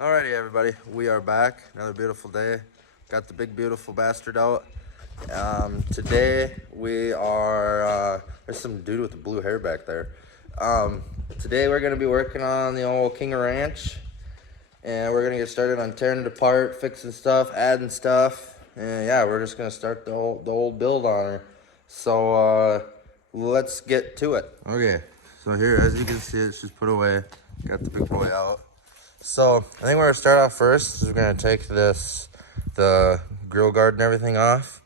Alrighty, everybody, we are back. Another beautiful day. Got the big, beautiful bastard out. Today we are. There's some dude with the blue hair back there. Today we're gonna be working on the old King Ranch, and we're gonna get started on tearing it apart, fixing stuff, adding stuff, and yeah, we're just gonna start the old build on her. So let's get to it. Okay, so here, as you can see, it's just put away. Got the big boy out. So I think we're gonna start off first. We're gonna take the grill guard and everything off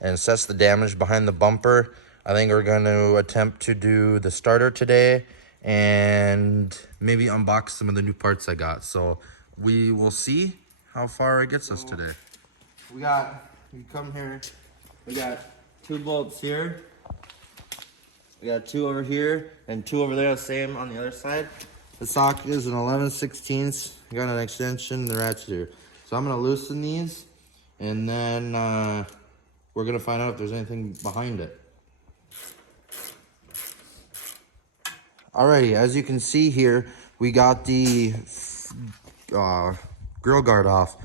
and assess the damage behind the bumper. I think we're gonna attempt to do the starter today and maybe unbox some of the new parts I got. So we will see how far it gets us today. You come here, we got 2 bolts here. We got 2 over here and 2 over there, the same on the other side. The socket is an 11/16. I got an extension, the ratchet here. So I'm gonna loosen these, and then we're gonna find out if there's anything behind it. Alrighty, as you can see here, we got the grill guard off.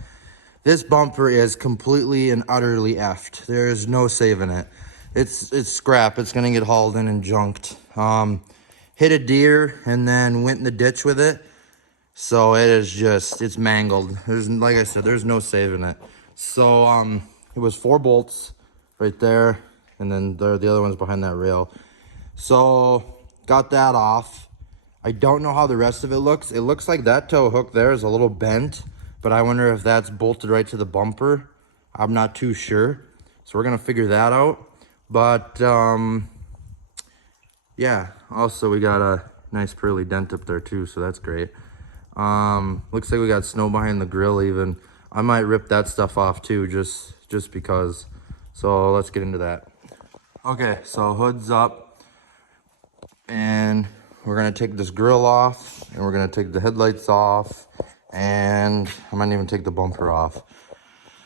This bumper is completely and utterly effed. There is no saving it. It's scrap. It's gonna get hauled in and junked. Hit a deer and then went in the ditch with it. So it's mangled. Like I said, there's no saving it. So it was 4 bolts right there, and then the other one's behind that rail. So got that off. I don't know how the rest of it looks. It looks like that tow hook there is a little bent, but I wonder if that's bolted right to the bumper. I'm not too sure. So we're gonna figure that out. But yeah, also we got a nice pearly dent up there too, so that's great. Looks like we got snow behind the grill even. I might rip that stuff off too, just because. So let's get into that. Okay, so hood's up, and we're gonna take this grill off, and we're gonna take the headlights off, and I might even take the bumper off.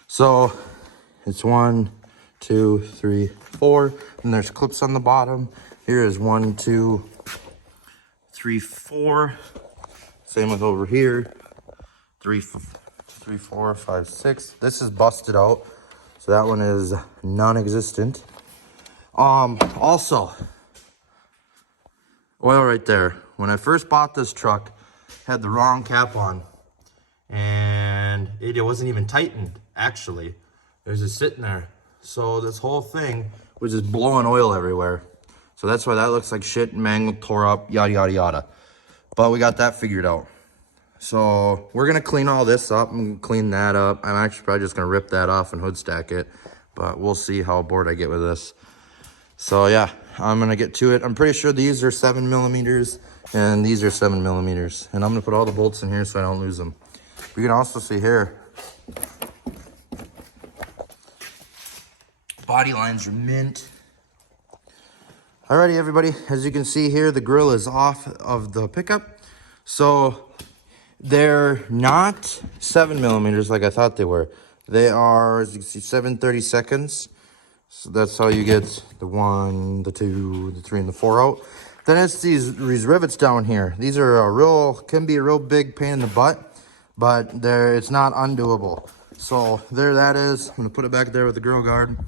So it's 1, 2, 3, 4, and there's clips on the bottom. Here is 1, 2, 3, 4. Same with over here. 3, 4, 5, 6. This is busted out, so that one is non-existent. Also, oil right there. When I first bought this truck, had the wrong cap on, and it wasn't even tightened. Actually, it was just sitting there. So this whole thing was just blowing oil everywhere. So that's why that looks like shit, mangled, tore up, yada, yada, yada. But we got that figured out. So we're gonna clean all this up and clean that up. I'm actually probably just gonna rip that off and hood stack it, but we'll see how bored I get with this. So yeah, I'm gonna get to it. I'm pretty sure these are 7mm and these are 7mm. And I'm gonna put all the bolts in here so I don't lose them. You can also see here, body lines are mint. Alrighty, everybody, as you can see here, the grill is off of the pickup. So they're not 7mm like I thought they were. They are, as you can see, 7/32. So that's how you get the 1, the 2, the 3, and the 4 out. Then it's these rivets down here. These are can be a real big pain in the butt, but it's not undoable. So there that is. I'm gonna put it back there with the grill guard,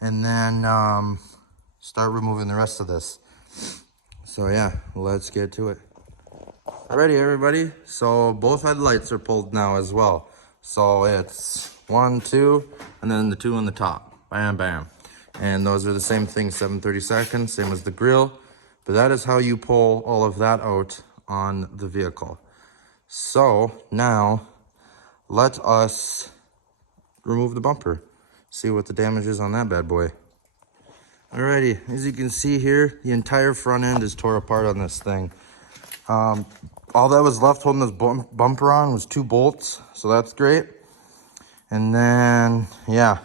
and then start removing the rest of this. So yeah, let's get to it. Alrighty, everybody. So both headlights are pulled now as well. So it's 1, 2, and then the 2 on the top. Bam, bam. And those are the same thing, 7/32, same as the grill. But that is how you pull all of that out on the vehicle. So now let us remove the bumper. See what the damage is on that bad boy. Alrighty, as you can see here, the entire front end is tore apart on this thing. All that was left holding this bumper on was 2 bolts, so that's great. And then, yeah.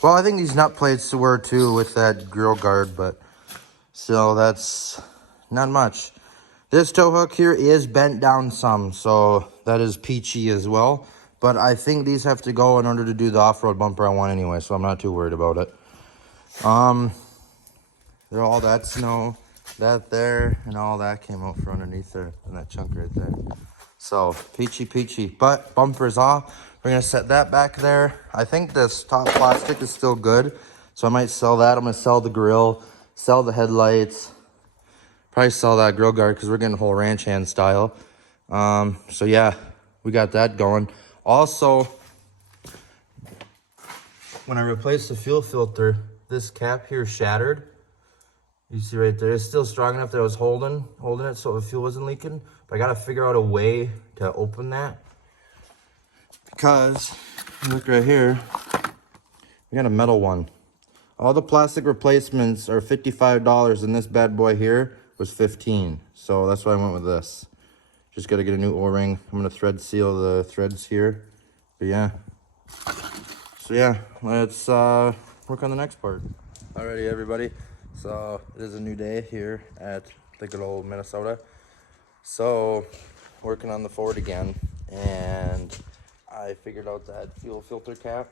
Well, I think these nut plates were too with that grill guard, but so that's not much. This tow hook here is bent down some, so that is peachy as well. But I think these have to go in order to do the off-road bumper I want anyway, so I'm not too worried about it. All that snow, that there, and all that came out from underneath there, and that chunk right there. So peachy. But bumper's off. We're gonna set that back there. I think this top plastic is still good, so I might sell that. I'm gonna sell the grill, sell the headlights, probably sell that grill guard because we're getting whole ranch hand style. So yeah, we got that going. Also, when I replaced the fuel filter, this cap here shattered. You see right there, it's still strong enough that I was holding it so the fuel wasn't leaking. But I gotta figure out a way to open that. Because, look right here, we got a metal one. All the plastic replacements are $55 and this bad boy here was $15. So that's why I went with this. Just gotta get a new O-ring. I'm gonna thread seal the threads here. But yeah. So yeah, let's work on the next part. Alrighty everybody. So it is a new day here at the good old Minnesota. So working on the Ford again, and I figured out that fuel filter cap.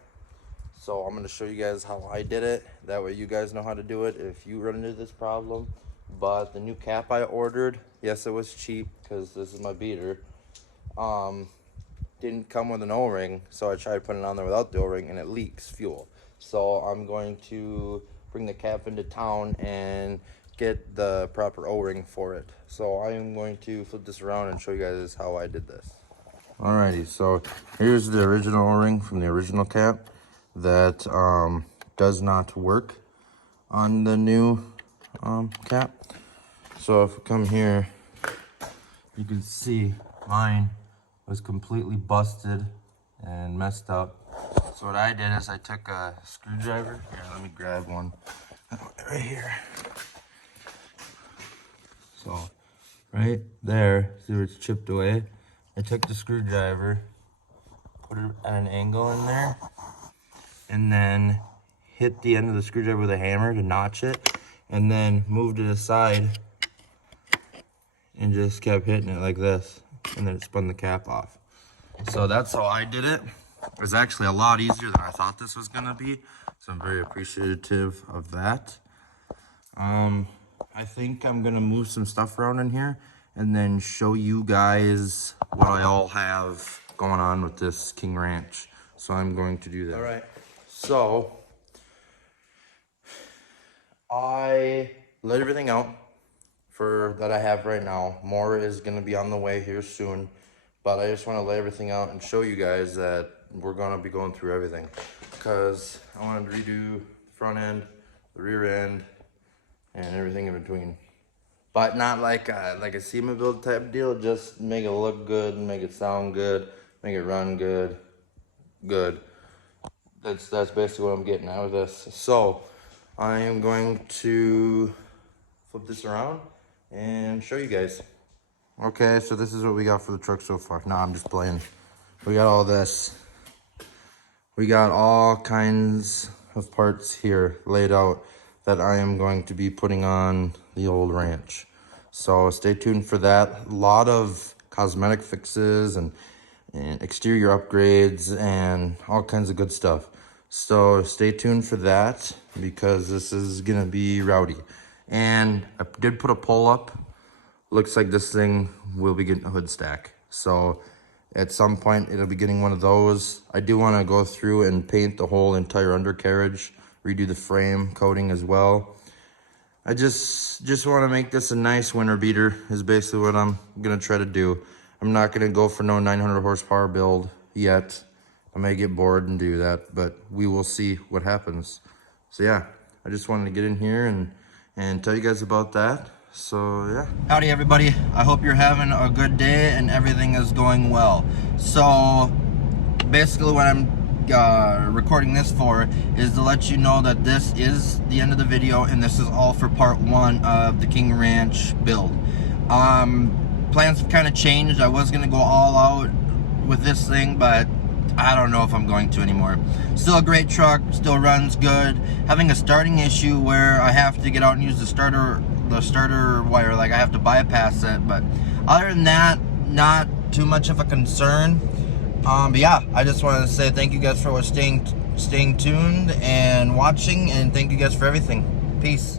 So I'm going to show you guys how I did it. That way you guys know how to do it if you run into this problem. But the new cap I ordered, yes, it was cheap because this is my beater. Didn't come with an O-ring, so I tried putting it on there without the O-ring, and it leaks fuel. So I'm going to bring the cap into town and get the proper O-ring for it. So I am going to flip this around and show you guys how I did this. Alrighty, so here's the original O-ring from the original cap that does not work on the new cap. So if we come here, you can see mine was completely busted and messed up. So what I did is I took a screwdriver. Here, let me grab one right here. So right there, see where it's chipped away? I took the screwdriver, put it at an angle in there, and then hit the end of the screwdriver with a hammer to notch it, and then moved it aside and just kept hitting it like this, and then it spun the cap off. So that's how I did it. It was actually a lot easier than I thought this was gonna be, so I'm very appreciative of that. I think I'm gonna move some stuff around in here and then show you guys what I all have going on with this King Ranch. So I'm going to do that. All right, so I laid everything out for that I have right now. More is gonna be on the way here soon, but I just wanna lay everything out and show you guys that we're gonna be going through everything, because I wanted to redo the front end, the rear end, and everything in between. But not like a SEMA build type deal, just make it look good, make it sound good, make it run good. That's basically what I'm getting out of this. So I am going to flip this around and show you guys. Okay, so this is what we got for the truck so far. No, I'm just playing. We got all this. We got all kinds of parts here laid out that I am going to be putting on the old ranch. So stay tuned for that. A lot of cosmetic fixes and exterior upgrades and all kinds of good stuff. So stay tuned for that because this is gonna be rowdy. And I did put a pole up. Looks like this thing will be getting a hood stack. So at some point it'll be getting one of those. I do want to go through and paint the whole entire undercarriage, redo the frame coating as well. I just want to make this a nice winter beater is basically what I'm gonna try to do. I'm not gonna go for no 900 horsepower build yet. I may get bored and do that, but we will see what happens. So yeah, I just wanted to get in here and tell you guys about that. So yeah. Howdy everybody, I hope you're having a good day and everything is going well. So basically what I'm recording this for is to let you know that this is the end of the video and this is all for part 1 of the King Ranch build. Plans have kind of changed. I was gonna go all out with this thing, but I don't know if I'm going to anymore. Still a great truck, still runs good. Having a starting issue where I have to get out and use the starter wire, like I have to bypass it, but other than that, not too much of a concern. But yeah, I just wanted to say thank you guys for staying tuned and watching, and thank you guys for everything. Peace.